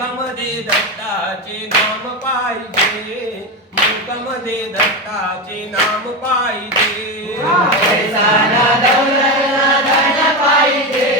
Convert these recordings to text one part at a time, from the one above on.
मुखामध्ये दत्ताचे नाम पाहिजे. मुखामध्ये दत्ताचे नाम पाहिजे. पाहिजे.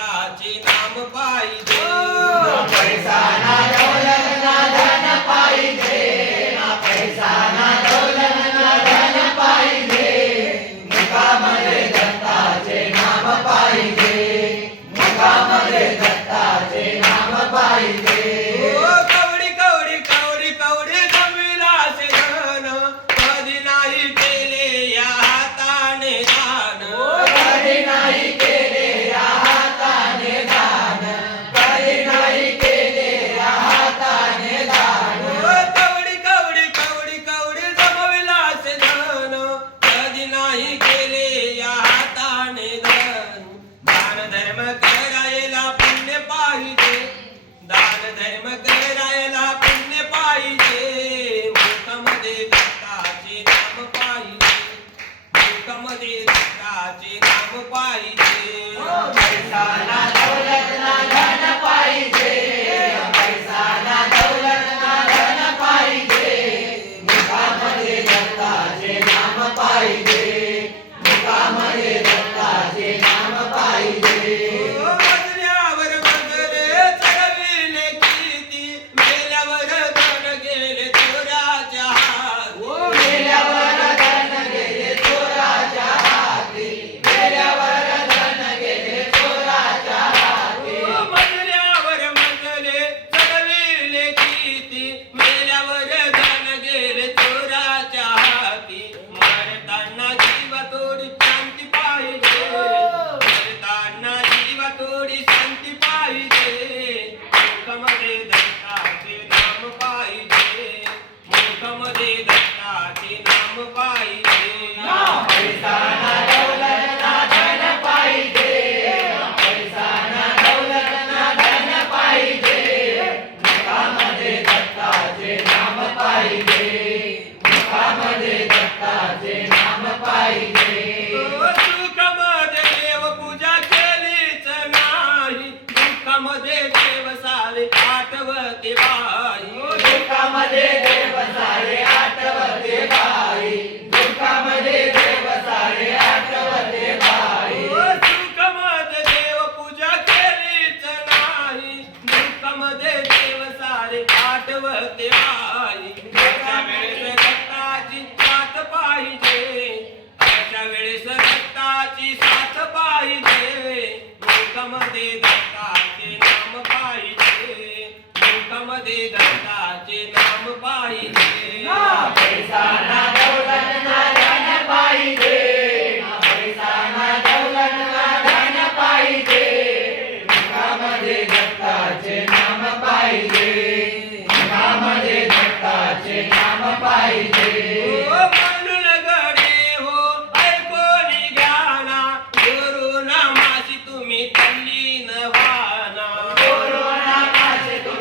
नाम पाहिजे. that. In my प्रीती मेल्यावर जाण गेले चोराच्या हाती. मारताना जीव थोडी शांती पाहिजे. हो. मारताना जीव थोडी शांती पाहिजे. आठवते साथ पाहिजे. अशा वेळेस रक्ताची साथ पाहिजे. लोकमध्ये